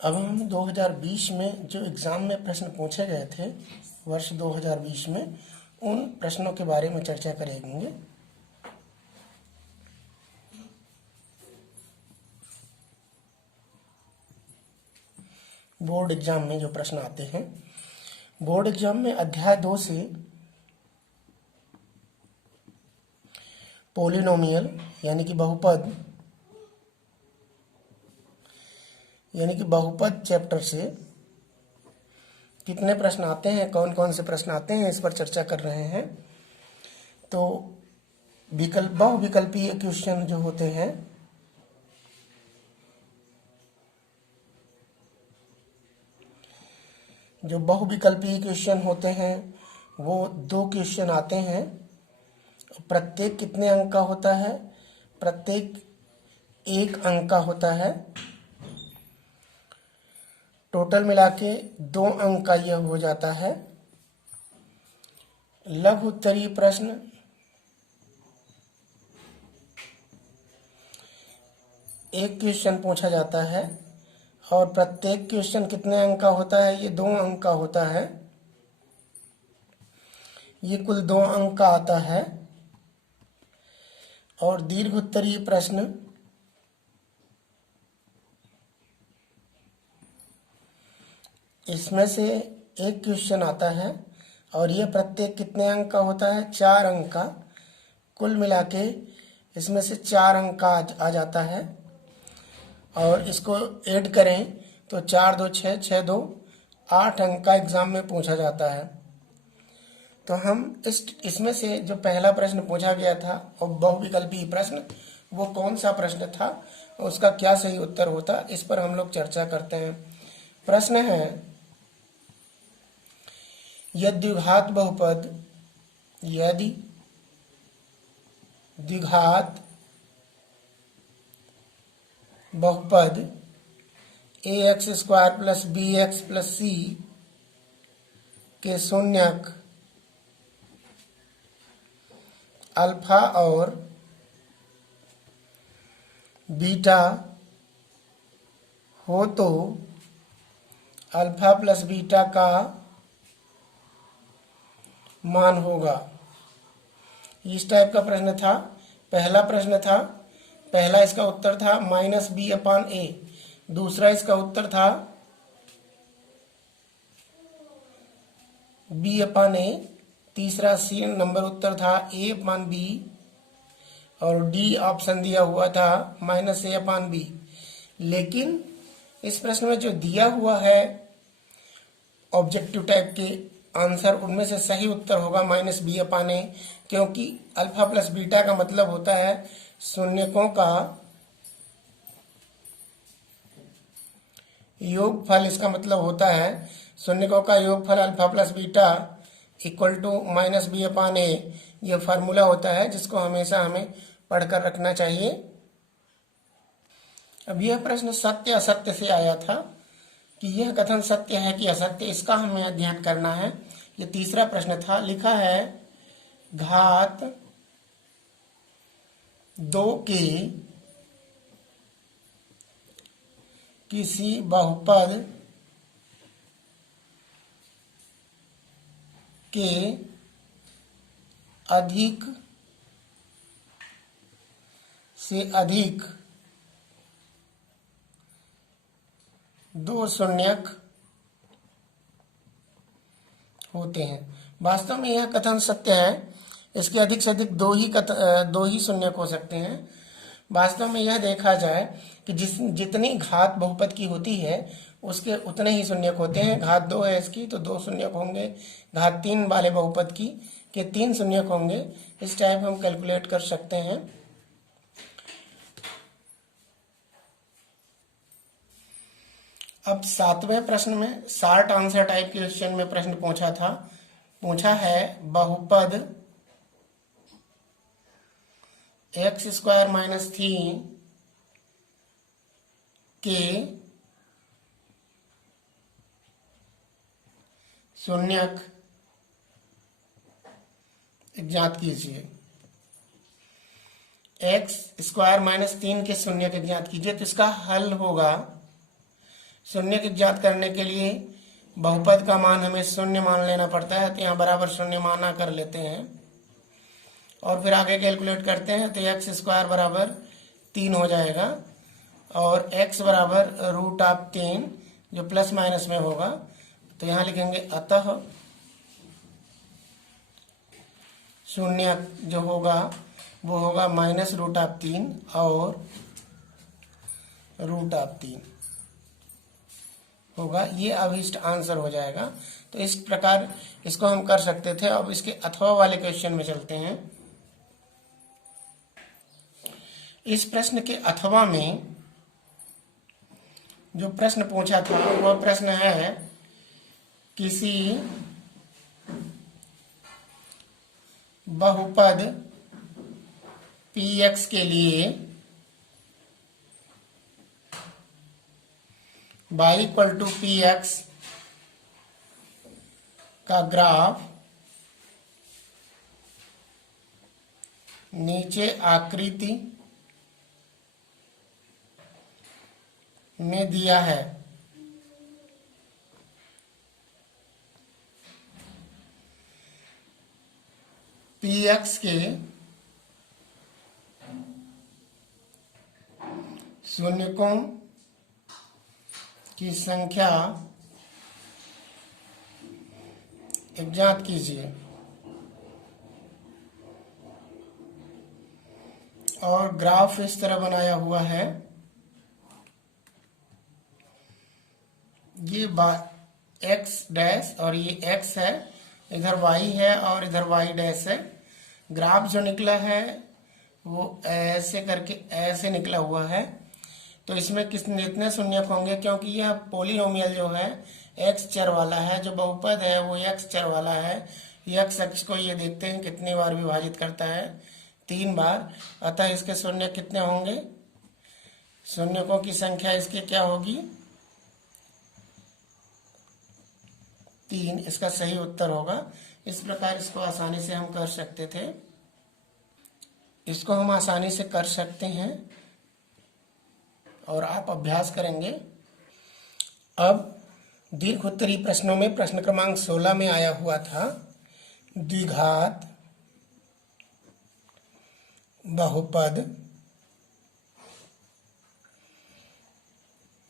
अब हम 2020 में जो एग्ज़ाम में प्रश्न पूछे गए थे वर्ष 2020 में उन प्रश्नों के बारे में चर्चा करेंगे। बोर्ड एग्जाम में जो प्रश्न आते हैं, बोर्ड एग्जाम में अध्याय 2 से पोलिनोमियल यानी कि बहुपद चैप्टर से कितने प्रश्न आते हैं, कौन कौन से प्रश्न आते हैं, इस पर चर्चा कर रहे हैं। तो बहुविकल्पीय क्वेश्चन जो होते हैं वो 2 क्वेश्चन आते हैं। प्रत्येक कितने अंक का होता है? प्रत्येक 1 अंक का होता है। टोटल मिला के 2 अंक का यह हो जाता है। लघु उत्तरीय प्रश्न एक क्वेश्चन पूछा जाता है और प्रत्येक क्वेश्चन कितने अंक का होता है? ये 2 अंक का होता है। ये कुल 2 अंक का आता है। और दीर्घ उत्तरीय प्रश्न इसमें से एक क्वेश्चन आता है और यह प्रत्येक कितने अंक का होता है? 4 अंक का। कुल मिला के इसमें से 4 अंक का आ जाता है और इसको ऐड करें तो 4 2 6 6 2 8 अंक का एग्जाम में पूछा जाता है। तो हम इसमें से जो पहला प्रश्न पूछा गया था और बहुविकल्पीय प्रश्न, वो कौन सा प्रश्न था, उसका क्या सही उत्तर होता, इस पर हम लोग चर्चा करते हैं। प्रश्न है, यदि द्विघात बहुपद ax² + bx + c के शून्यक अल्फा और बीटा हो तो अल्फा + बीटा का मान होगा। इस टाइप का प्रश्न था। पहला इसका उत्तर था -b/a। दूसरा इसका उत्तर था b/a। तीसरा C नंबर उत्तर था a/b और डी ऑप्शन दिया हुआ था -a/b। लेकिन इस प्रश्न में जो दिया हुआ है ऑब्जेक्टिव टाइप के आंसर, उनमें से सही उत्तर होगा -b/a, क्योंकि अल्फा + बीटा का मतलब होता है शून्यकों का योगफल। इसका मतलब होता है शून्यकों का योगफल अल्फा + बीटा = -b/a। यह फार्मूला होता है जिसको हमेशा हमें पढ़कर रखना चाहिए। अब यह प्रश्न सत्य असत्य से आया था कि यह कथन सत्य है कि असत्य, इसका हमें अध्ययन करना है। ये तीसरा प्रश्न था। लिखा है, घात 2 के किसी बहुपद के अधिक से अधिक 2 शून्यक होते हैं। वास्तव में यह कथन सत्य है। इसके अधिक से अधिक 2 ही शून्यक हो सकते हैं। वास्तव में यह देखा जाए कि जितनी घात बहुपद की होती है उसके उतने ही शून्यक होते हैं। घात 2 है इसकी तो 2 शून्यक होंगे। घात 3 वाले बहुपद की के 3 शून्यक होंगे। इस टाइप हम कैलकुलेट कर सकते हैं। अब 7वें प्रश्न में शार्ट आंसर टाइप क्वेश्चन में प्रश्न पूछा है, बहुपद x² - 3 के शून्यक ज्ञात कीजिए। x² - 3 के शून्यक ज्ञात कीजिए। तो इसका हल होगा शून्य की ज्ञात करने के लिए बहुपद का मान हमें शून्य मान लेना पड़ता है, तो यहाँ बराबर शून्य माना कर लेते हैं और फिर आगे कैलकुलेट करते हैं तो एक्स स्क्वायर बराबर 3 हो जाएगा और x बराबर √3 जो प्लस माइनस में होगा, तो यहाँ लिखेंगे अतः शून्य जो होगा वो होगा -√3 और √3 होगा। ये अभीष्ट आंसर हो जाएगा। तो इस प्रकार इसको हम कर सकते थे। अब इसके अथवा वाले क्वेश्चन में चलते हैं। इस प्रश्न के अथवा में जो प्रश्न पूछा था वह प्रश्न है किसी बहुपद px के लिए y = px का ग्राफ नीचे आकृति में दिया है। px के शून्यकों की संख्या ज्ञात कीजिए और ग्राफ इस तरह बनाया हुआ है। ये x डैश और ये x है, इधर y है और इधर y डैश है। ग्राफ जो निकला है वो ऐसे करके ऐसे निकला हुआ है। तो इसमें कितने शून्यक होंगे, क्योंकि यह पोलिनोमियल जो है x चर वाला है, जो बहुपद है वो x चर वाला है। x अक्ष को ये देखते हैं कितनी बार विभाजित करता है, 3 बार। अतः इसके शून्य कितने होंगे, शून्यकों की संख्या इसकी क्या होगी, 3। इसका सही उत्तर होगा। इस प्रकार इसको आसानी से हम कर सकते थे, इसको हम आसानी से कर सकते हैं और आप अभ्यास करेंगे। अब दीर्घ उत्तरी प्रश्नों में प्रश्न क्रमांक 16 में आया हुआ था द्विघात बहुपद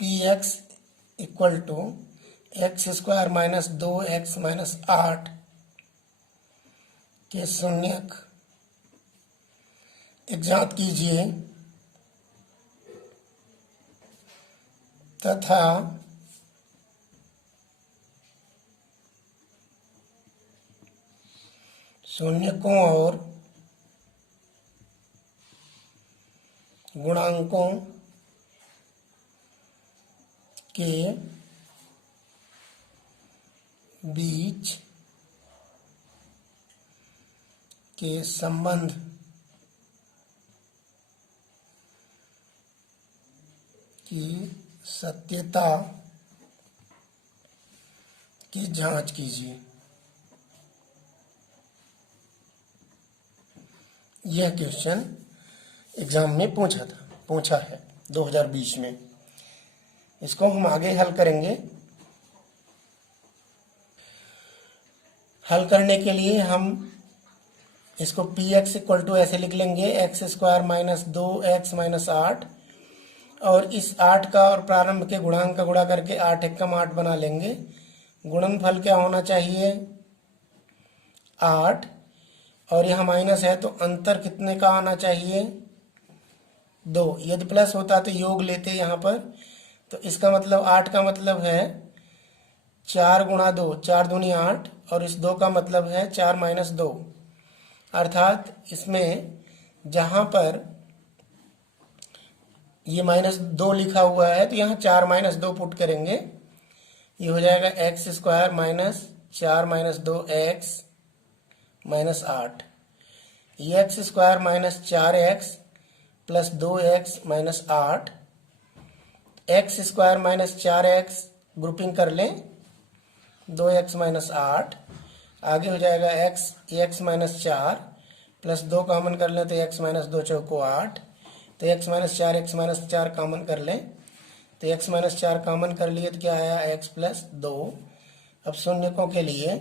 px = x² - 2x - 8 के शून्यक ज्ञात कीजिए तथा शून्यकों और गुणांकों के बीच के संबंध की सत्यता की जांच कीजिए। यह क्वेश्चन एग्जाम में पूछा है 2020 में। इसको हम आगे हल करेंगे। हल करने के लिए हम इसको px = ऐसे लिख लेंगे, x² - 2x - 8 और इस 8 का और प्रारंभ के गुणांक का गुणा करके 8 × 8 बना लेंगे। गुणनफल क्या होना चाहिए, 8, और यहाँ माइनस है तो अंतर कितने का आना चाहिए, 2। यदि प्लस होता तो योग लेते यहाँ पर। तो इसका मतलब 8 का मतलब है 4 × 2, 4 दूनी 8, और इस 2 का मतलब है 4 - 2। अर्थात इसमें जहाँ पर ये -2 लिखा हुआ है तो यहाँ 4 - 2 पुट करेंगे। ये हो जाएगा x² - 4 - 2x - 8। ये x² - 4x + 2x - 8। x² - 4x grouping कर लें, 2x - 8। आगे हो जाएगा x - 4 + 2 कॉमन कर लें तो x - 2 × 4 = 8। तो x - 4 x - 4 कॉमन कर लें तो x माइनस 4 कॉमन कर लिए तो क्या आया x प्लस 2। अब शून्यकों के लिए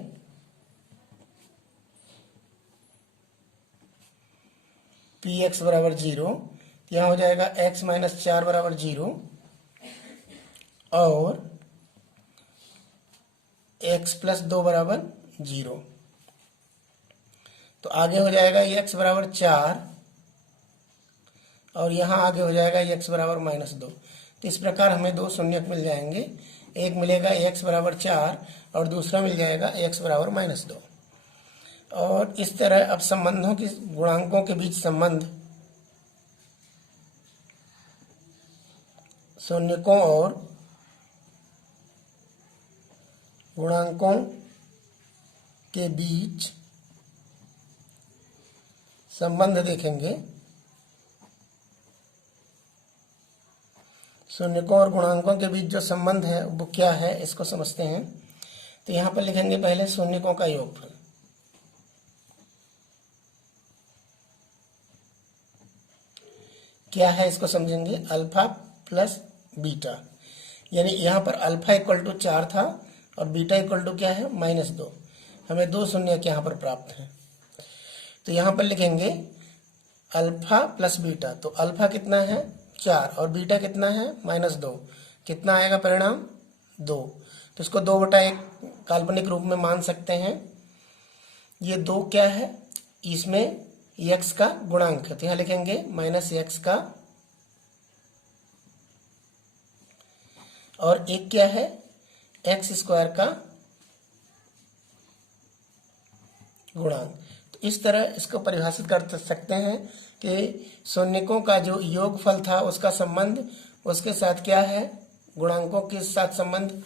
पी एक्स बराबर 0, यहाँ हो जाएगा x माइनस 4 बराबर 0 और x प्लस 2 बराबर 0। तो आगे हो जाएगा x बराबर 4 और यहाँ आगे हो जाएगा x बराबर माइनस 2। तो इस प्रकार हमें दो शून्यक मिल जाएंगे, एक मिलेगा x बराबर 4 और दूसरा मिल जाएगा x बराबर माइनस 2। और इस तरह अब संबंधों की गुणांकों के बीच संबंध शून्यकों और गुणांकों के बीच संबंध देखेंगे। शून्यकों और गुणांकों के बीच जो संबंध है वो क्या है, इसको समझते हैं। तो यहाँ पर लिखेंगे पहले शून्यकों का योगफल। क्या है इसको समझेंगे, अल्फा प्लस बीटा, यानी यहाँ पर अल्फा इक्वल टू 4 था और बीटा इक्वल टू क्या है माइनस 2। हमें दो शून्यक यहाँ पर प्राप्त हैं। तो यहाँ पर लिखेंगे अल्फा प्लस बीटा। तो अल्फा कितना है 4 और बीटा कितना है माइनस 2। कितना आएगा परिणाम 2। तो इसको 2/1 काल्पनिक रूप में मान सकते हैं। ये 2 क्या है, इसमें x का गुणांक है, तो यहाँ लिखेंगे माइनस x का, और एक क्या है x स्क्वायर का गुणांक। तो इस तरह इसको परिभाषित कर सकते हैं कि शून्यकों का जो योगफल था उसका संबंध उसके साथ क्या है, गुणांकों के साथ संबंध,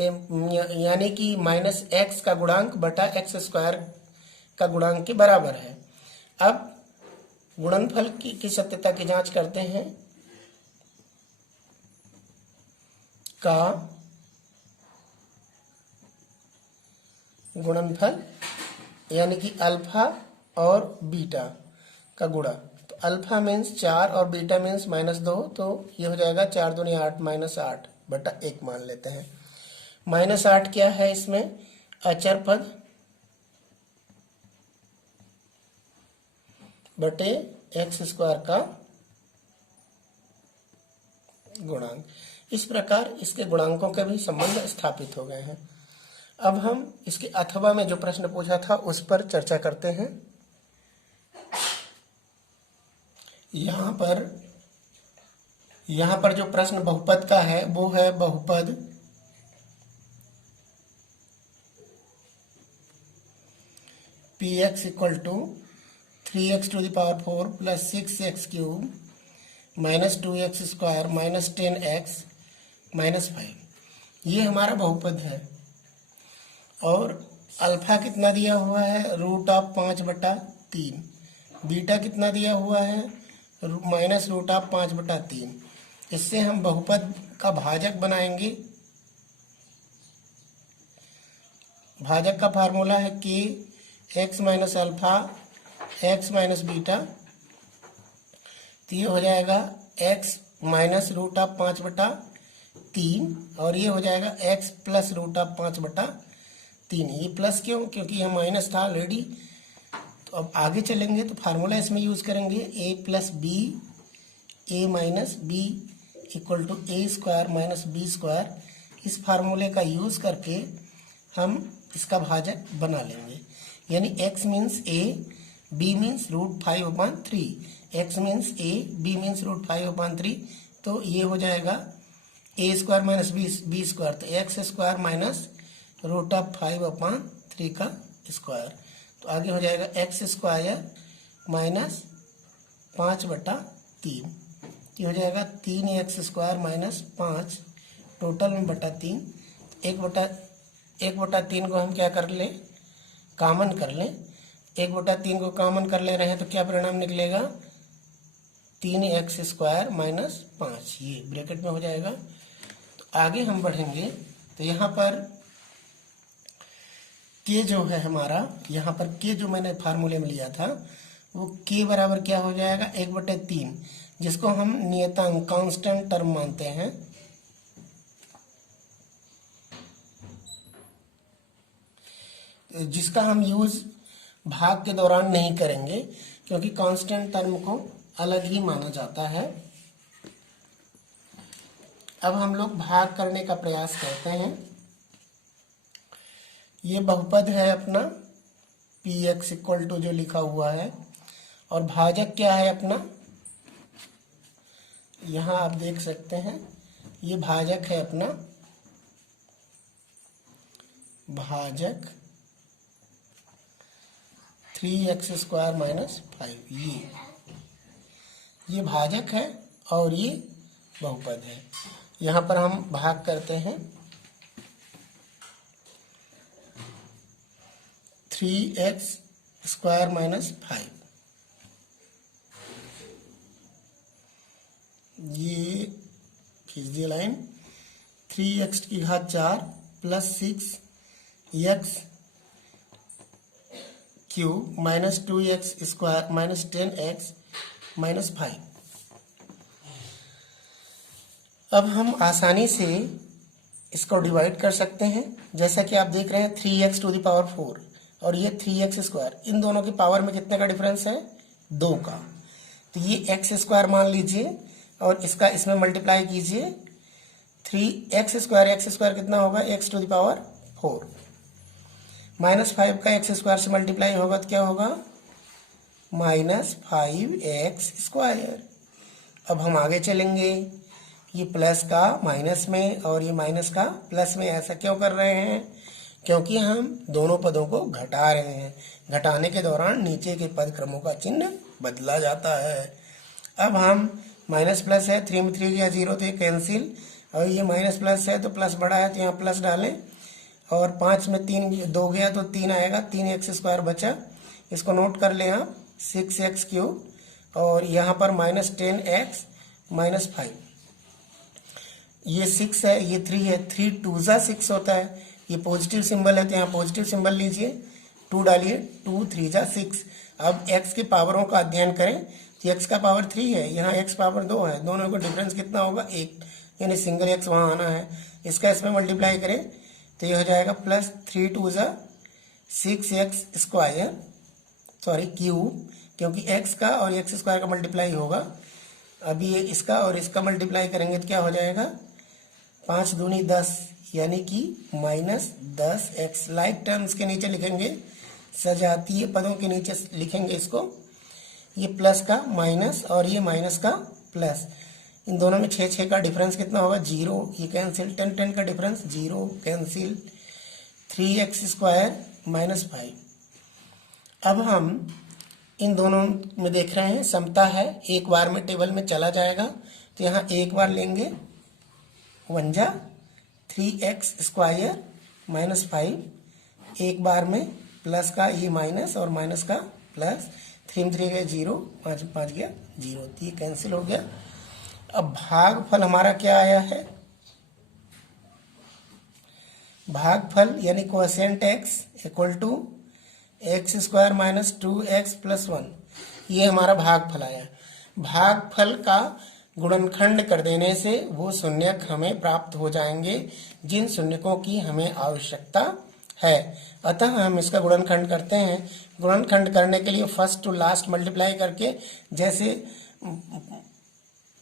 यानी कि माइनस x का गुणांक बटा x स्क्वायर का गुणांक के बराबर है। अब गुणनफल की सत्यता की जांच करते हैं। का गुणनफल यानी कि अल्फा और बीटा का गुणा। तो अल्फा मीन्स 4 और बीटा मीन्स माइनस 2, तो ये हो जाएगा 4 दूनी 8 माइनस 8 बटा 1 मान लेते हैं। माइनस 8 क्या है इसमें, अचर पद बटे एक्स स्क्वायर का गुणांक। इस प्रकार इसके गुणांकों के भी संबंध स्थापित हो गए हैं। अब हम इसके अथवा में जो प्रश्न पूछा था उस पर चर्चा करते हैं। यहाँ पर जो प्रश्न बहुपद का है वो है बहुपद P X equal to 3x to the power 4 plus 6x cube minus 2x square minus 10x minus 5। ये हमारा बहुपद है और अल्फा कितना दिया हुआ है, √5/3। बीटा कितना दिया हुआ है, माइनस √5/3। इससे हम बहुपद का भाजक बनाएंगे। भाजक का फार्मूला है कि x minus alpha x minus beta. तो ये हो जाएगा x माइनस √5/3 और ये हो जाएगा x प्लस √5/3। ये प्लस क्यों, क्योंकि यह माइनस था ऑलरेडी। तो अब आगे चलेंगे तो फार्मूला इसमें यूज करेंगे a plus B a minus B equal to a square minus B square. इस फार्मूले का यूज करके हम इसका भाजक बना लेंगे। यानी x means a, b means √5/3, x means a, b means √5/3। तो ये हो जाएगा a square minus B square, तो x स्क्वायर माइनस √5/3 का स्क्वायर। तो आगे हो जाएगा x स्क्वायर माइनस 5/3। ये हो जाएगा 3x स्क्वायर माइनस 5 टोटल में बटा 3। 1/3 को हम क्या कर लें, कॉमन कर लें। 1/3 को कॉमन कर ले रहे हैं तो क्या परिणाम निकलेगा, 3x स्क्वायर माइनस 5, ये ब्रैकेट में हो जाएगा। तो आगे हम बढ़ेंगे तो यहाँ पर k जो है हमारा, यहाँ पर k जो मैंने फार्मूले में लिया था वो k बराबर क्या हो जाएगा 1/3, जिसको हम नियतांक कांस्टेंट टर्म मानते हैं। जिसका हम यूज भाग के दौरान नहीं करेंगे, क्योंकि कांस्टेंट टर्म को अलग ही माना जाता है। अब हम लोग भाग करने का प्रयास करते हैं। ये बहुपद है अपना px इक्वल टू जो लिखा हुआ है, और भाजक क्या है अपना, यहाँ आप देख सकते हैं ये भाजक है अपना, भाजक 3x² - 5, ये भाजक है और ये बहुपद है। यहाँ पर हम भाग करते हैं 3x² - 5, ये खींच दिया लाइन, 3x की घात 4 plus 6x³ minus 2x² minus 10x minus 5। अब हम आसानी से इसको डिवाइड कर सकते हैं। जैसा कि आप देख रहे हैं 3x⁴ और ये 3x², इन दोनों की पावर में कितने का डिफरेंस है, 2 का। तो ये x² मान लीजिए और इसका इसमें मल्टीप्लाई कीजिए, 3x² कितना होगा, x⁴ माइनस 5 का x² से मल्टीप्लाई होगा तो क्या होगा, -5x²। अब हम आगे चलेंगे, ये प्लस का माइनस में और ये माइनस का प्लस में, ऐसा क्यों कर रहे हैं, क्योंकि हम दोनों पदों को घटा रहे हैं। घटाने के दौरान नीचे के पद क्रमों का चिन्ह बदला जाता है। अब हम माइनस प्लस है, 3 में 3 गया 0 तो ये कैंसिल, और ये माइनस प्लस है तो प्लस बड़ा है तो यहाँ प्लस डालें, और 5 में 3 2 गया तो 3 आएगा, 3x² बचा, इसको नोट कर लें आप, 6x³ और यहाँ पर -10x माइनस 5, ये 6 है, ये 3 है, 3 2 6 होता है, ये पॉजिटिव सिंबल है तो यहाँ पॉजिटिव सिंबल लीजिए, 2 डालिए, 2 3 6। अब x के पावरों का अध्ययन करें तो x का पावर 3 है, यहाँ x पावर 2 है, दोनों का डिफरेंस कितना होगा, 1, यानी सिंगल x वहाँ आना है। इसका इसमें मल्टीप्लाई करें तो ये हो जाएगा प्लस 3 2 6x², सॉरी क्यूब, क्योंकि x का और x² का मल्टीप्लाई होगा। अब ये इसका और इसका मल्टीप्लाई करेंगे तो क्या हो जाएगा, 5 दूनी 10, यानी कि -10x। लाइक टर्म्स के नीचे लिखेंगे, सजातीय पदों के नीचे लिखेंगे इसको, ये प्लस का माइनस और ये माइनस का प्लस, इन दोनों में 6 6 का डिफरेंस कितना होगा, 0, ये कैंसिल, 10 10 का डिफरेंस 0 कैंसिल, 3x² - 5। अब हम इन दोनों में देख रहे हैं समता है, एक बार में टेबल में चला जाएगा तो यहाँ एक बार लेंगे, 1 जा 3x² - 5, एक बार में प्लस का ये माइनस और माइनस का प्लस, 3 में 3 गए 0, 5 में 5 गया 0, तो ये कैंसिल हो गया। अब भागफल हमारा क्या आया है, भागफल यानी coefficient x equal to x² - 2x + 1, ये हमारा भागफल आया। भागफल का गुणनखंड कर देने से वो शून्यक हमें प्राप्त हो जाएंगे जिन शून्यकों की हमें आवश्यकता है। अतः हम इसका गुणनखंड करते हैं। गुणनखंड करने के लिए फर्स्ट टू लास्ट मल्टीप्लाई करके, जैसे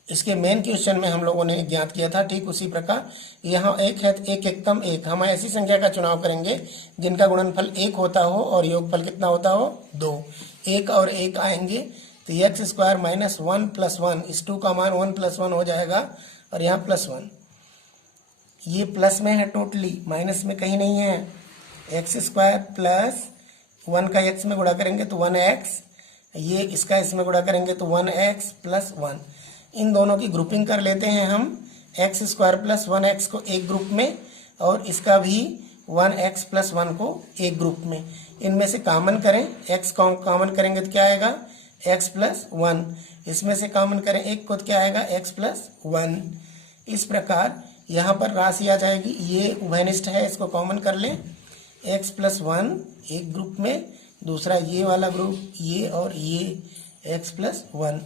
इसके मेन क्वेश्चन में हम लोगों ने ज्ञात किया था, ठीक उसी प्रकार यहाँ 1 है तो 1 एकम 1, हम ऐसी संख्या का चुनाव करेंगे जिनका गुणनफल 1 होता हो और योगफल कितना होता हो, 2। 1 और 1 आएंगे तो x² - 1 + 1, इस 2 का मान 1 + 1 हो जाएगा, और यहाँ +1, ये प्लस में है टोटली, माइनस में कहीं नहीं है। x² + 1 का x में गुणा करेंगे तो 1x, ये इसका इसमें गुणा करेंगे तो 1x + 1। इन दोनों की ग्रुपिंग कर लेते हैं हम, x² + 1x को एक ग्रुप में और इसका भी 1x + 1 को एक ग्रुप में। इनमें से कॉमन करें, x को कॉमन करेंगे तो क्या आएगा, x + 1, इसमें से कॉमन करें 1 को तो क्या आएगा, x + 1। इस प्रकार यहाँ पर राशि आ जाएगी, ये उभयनिष्ठ है, इसको कॉमन कर लें, x + 1 एक ग्रुप में, दूसरा ये वाला ग्रुप, ये और ये x + 1।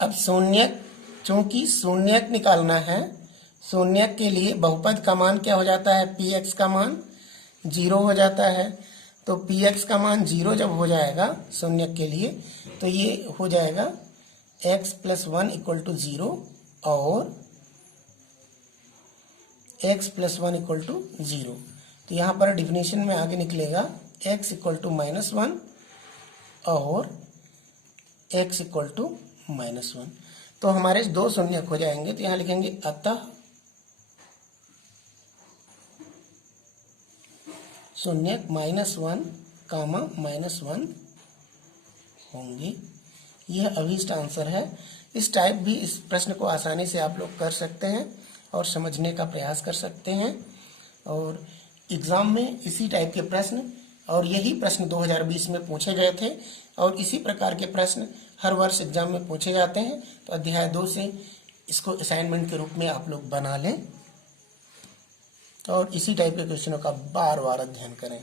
अब शून्यक, चूंकि शून्यक निकालना है, शून्यक के लिए बहुपद का मान क्या हो जाता है, px का मान जीरो हो जाता है। तो पी एक्स का मान जीरो जब हो जाएगा शून्य के लिए, तो ये हो जाएगा x plus one equal to zero और x plus one equal to zero. तो यहाँ पर डिफिनेशन में आगे निकलेगा x equal to minus one और x equal to minus one. तो हमारे दो शून्य हो जाएंगे, तो यहाँ लिखेंगे अतः शून्य minus one comma minus one होंगे। यह अभीष्ट आंसर है। इस टाइप भी इस प्रश्न को आसानी से आप लोग कर सकते हैं और समझने का प्रयास कर सकते हैं। और एग्जाम में इसी टाइप के प्रश्न और यही प्रश्न 2020 में पूछे गए थे और इसी प्रकार के प्रश्न हर वर्ष एग्जाम में पूछे जाते हैं। तो अध्याय 2 से इसको असाइनमेंट के रूप में आप लोग बना लें और इसी टाइप के क्वेश्चनों का बार बार अध्ययन करें।